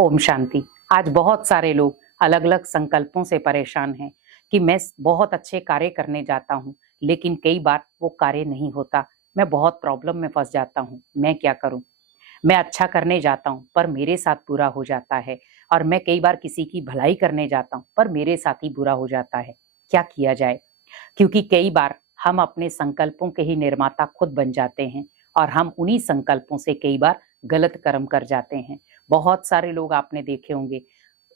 ओम शांति। आज बहुत सारे लोग अलग अलग संकल्पों से परेशान हैं कि मैं बहुत अच्छे कार्य करने जाता हूँ, लेकिन कई बार वो कार्य नहीं होता। मैं बहुत प्रॉब्लम में फंस जाता हूँ, मैं क्या करूँ? मैं अच्छा करने जाता हूँ पर मेरे साथ बुरा हो जाता है, और मैं कई बार किसी की भलाई करने जाता हूँ पर मेरे साथ ही बुरा हो जाता है। क्या किया जाए? क्योंकि कई बार हम अपने संकल्पों के ही निर्माता खुद बन जाते हैं, और हम उन्हीं संकल्पों से कई बार गलत कर्म कर जाते हैं। बहुत सारे लोग आपने देखे होंगे,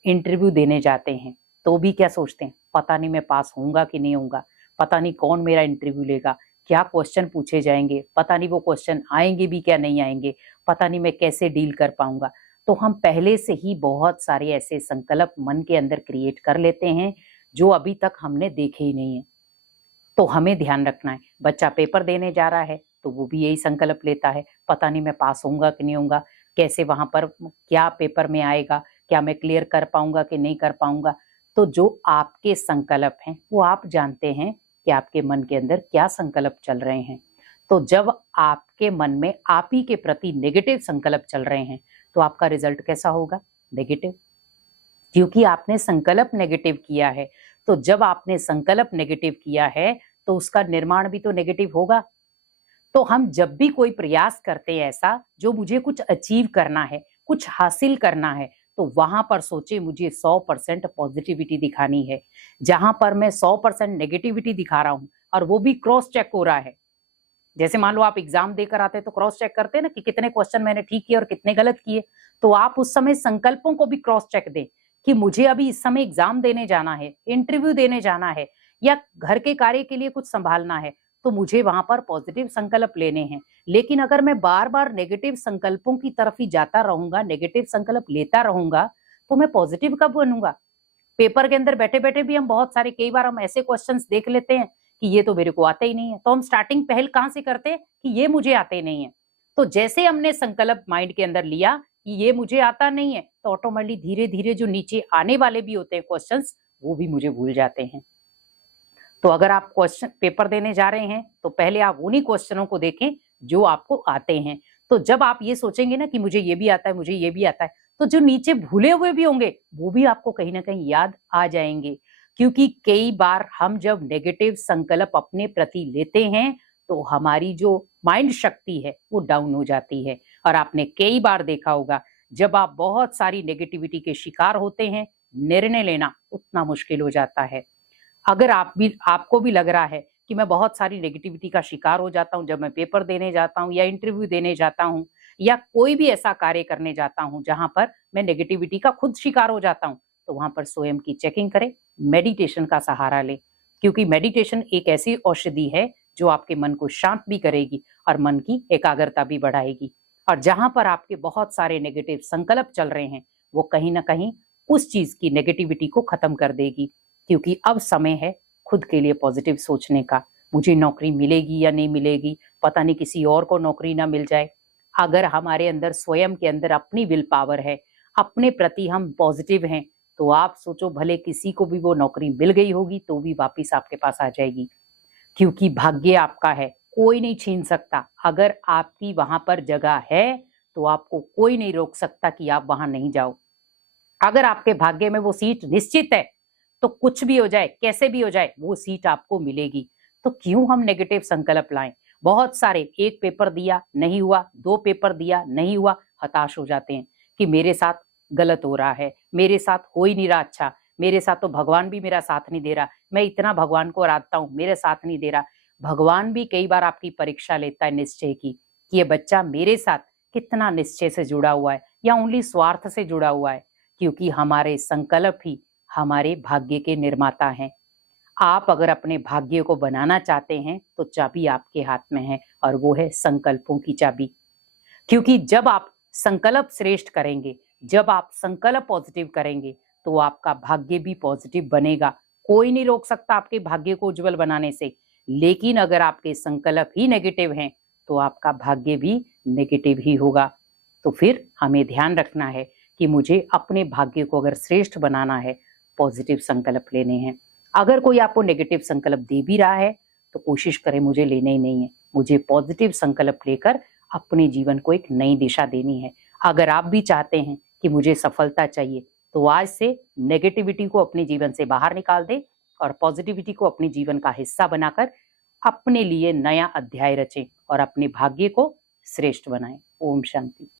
इंटरव्यू देने जाते हैं तो भी क्या सोचते हैं, पता नहीं मैं पास होऊंगा कि नहीं होऊंगा, पता नहीं कौन मेरा इंटरव्यू लेगा, क्या क्वेश्चन पूछे जाएंगे, पता नहीं वो क्वेश्चन आएंगे भी क्या नहीं आएंगे, पता नहीं मैं कैसे डील कर पाऊंगा। तो हम पहले से ही बहुत सारे ऐसे संकल्प मन के अंदर क्रिएट कर लेते हैं जो अभी तक हमने देखे ही नहीं है। तो हमें ध्यान रखना है, बच्चा पेपर देने जा रहा है तो वो भी यही संकल्प लेता है, पता नहीं मैं पास होऊंगा कि नहीं होऊंगा, कैसे वहां पर क्या पेपर में आएगा, क्या मैं क्लियर कर पाऊंगा कि नहीं कर पाऊंगा। तो जो आपके संकल्प हैं वो आप जानते हैं कि आपके मन के अंदर क्या संकल्प चल रहे हैं। तो जब आपके मन में आप ही के प्रति नेगेटिव संकल्प चल रहे हैं तो आपका रिजल्ट कैसा होगा? नेगेटिव। क्योंकि आपने संकल्प नेगेटिव किया है। तो जब आपने संकल्प नेगेटिव किया है तो उसका निर्माण भी तो नेगेटिव होगा। तो हम जब भी कोई प्रयास करते हैं ऐसा जो मुझे कुछ अचीव करना है, कुछ हासिल करना है, तो वहां पर सोचे मुझे 100% पॉजिटिविटी दिखानी है। जहां पर मैं 100% नेगेटिविटी दिखा रहा हूं और वो भी क्रॉस चेक हो रहा है, जैसे मान लो आप एग्जाम देकर आते हैं तो क्रॉस चेक करते हैं ना कि कितने क्वेश्चन मैंने ठीक किए और कितने गलत किए। तो आप उस समय संकल्पों को भी क्रॉस चेक दें कि मुझे अभी इस समय एग्जाम देने जाना है, इंटरव्यू देने जाना है, या घर के कार्य के लिए कुछ संभालना है, तो मुझे वहां पर पॉजिटिव संकल्प लेने हैं। लेकिन अगर मैं बार बार नेगेटिव संकल्पों की तरफ ही जाता रहूंगा, नेगेटिव संकल्प लेता रहूंगा, तो मैं पॉजिटिव कब बनूंगा? पेपर के अंदर बैठे बैठे भी हम बहुत सारे, कई बार हम ऐसे क्वेश्चंस देख लेते हैं कि ये तो मेरे को आते ही नहीं है, तो हम स्टार्टिंग पहल कहां से करते हैं कि ये मुझे आते ही नहीं है। तो जैसे हमने संकल्प माइंड के अंदर लिया कि ये मुझे आता नहीं है, तो ऑटोमेटिकली धीरे धीरे जो नीचे आने वाले भी होते हैं क्वेश्चंस, वो भी मुझे भूल जाते हैं। तो अगर आप क्वेश्चन पेपर देने जा रहे हैं तो पहले आप उन्हीं क्वेश्चनों को देखें जो आपको आते हैं। तो जब आप ये सोचेंगे ना कि मुझे ये भी आता है, मुझे ये भी आता है, तो जो नीचे भूले हुए भी होंगे वो भी आपको कहीं ना कहीं याद आ जाएंगे। क्योंकि कई बार हम जब नेगेटिव संकल्प अपने प्रति लेते हैं तो हमारी जो माइंड शक्ति है वो डाउन हो जाती है। और आपने कई बार देखा होगा, जब आप बहुत सारी नेगेटिविटी के शिकार होते हैं, निर्णय लेना उतना मुश्किल हो जाता है। अगर आपको भी लग रहा है कि मैं बहुत सारी नेगेटिविटी का शिकार हो जाता हूं जब मैं पेपर देने जाता हूं या इंटरव्यू देने जाता हूं, या कोई भी ऐसा कार्य करने जाता हूं जहां पर मैं नेगेटिविटी का खुद शिकार हो जाता हूं, तो वहां पर स्वयं की चेकिंग करें, मेडिटेशन का सहारा लें। क्योंकि मेडिटेशन एक ऐसी औषधि है जो आपके मन को शांत भी करेगी और मन की एकाग्रता भी बढ़ाएगी। और जहां पर आपके बहुत सारे नेगेटिव संकल्प चल रहे हैं वो कहीं ना कहीं उस चीज की नेगेटिविटी को खत्म कर देगी। क्योंकि अब समय है खुद के लिए पॉजिटिव सोचने का। मुझे नौकरी मिलेगी या नहीं मिलेगी, पता नहीं किसी और को नौकरी ना मिल जाए। अगर हमारे अंदर स्वयं के अंदर अपनी विल पावर है, अपने प्रति हम पॉजिटिव हैं, तो आप सोचो भले किसी को भी वो नौकरी मिल गई होगी तो भी वापिस आपके पास आ जाएगी। क्योंकि भाग्य आपका है, कोई नहीं छीन सकता। अगर आपकी वहां पर जगह है तो आपको कोई नहीं रोक सकता कि आप वहां नहीं जाओ। अगर आपके भाग्य में वो सीट निश्चित है तो कुछ भी हो जाए, कैसे भी हो जाए, वो सीट आपको मिलेगी। तो क्यों हम नेगेटिव संकल्प लाएं? बहुत सारे, एक पेपर दिया नहीं हुआ, दो पेपर दिया नहीं हुआ, हताश हो जाते हैं कि मेरे साथ गलत हो रहा है, मेरे साथ हो ही नहीं रहा अच्छा, मेरे साथ तो भगवान भी मेरा साथ नहीं दे रहा, मैं इतना भगवान को आराधता हूं, मेरे साथ नहीं दे रहा। भगवान भी कई बार आपकी परीक्षा लेता है निश्चय की, कि ये बच्चा मेरे साथ कितना निश्चय से जुड़ा हुआ है या ओनली स्वार्थ से जुड़ा हुआ है। क्योंकि हमारे संकल्प ही हमारे भाग्य के निर्माता हैं। आप अगर अपने भाग्य को बनाना चाहते हैं तो चाबी आपके हाथ में है, और वो है संकल्पों की चाबी। क्योंकि जब आप संकल्प श्रेष्ठ करेंगे, जब आप संकल्प पॉजिटिव करेंगे, तो आपका भाग्य भी पॉजिटिव बनेगा। कोई नहीं रोक सकता आपके भाग्य को उज्जवल बनाने से। लेकिन अगर आपके संकल्प ही नेगेटिव हैं तो आपका भाग्य भी नेगेटिव ही होगा। तो फिर हमें ध्यान रखना है कि मुझे अपने भाग्य को अगर श्रेष्ठ बनाना है, पॉजिटिव संकल्प लेने हैं। अगर कोई आपको नेगेटिव संकल्प दे भी रहा है तो कोशिश करें मुझे लेने ही नहीं है, मुझे पॉजिटिव संकल्प लेकर अपने जीवन को एक नई दिशा देनी है। अगर आप भी चाहते हैं कि मुझे सफलता चाहिए, तो आज से नेगेटिविटी को अपने जीवन से बाहर निकाल दें और पॉजिटिविटी को अपने जीवन का हिस्सा बनाकर अपने लिए नया अध्याय रचें और अपने भाग्य को श्रेष्ठ बनाएं। ओम शांति।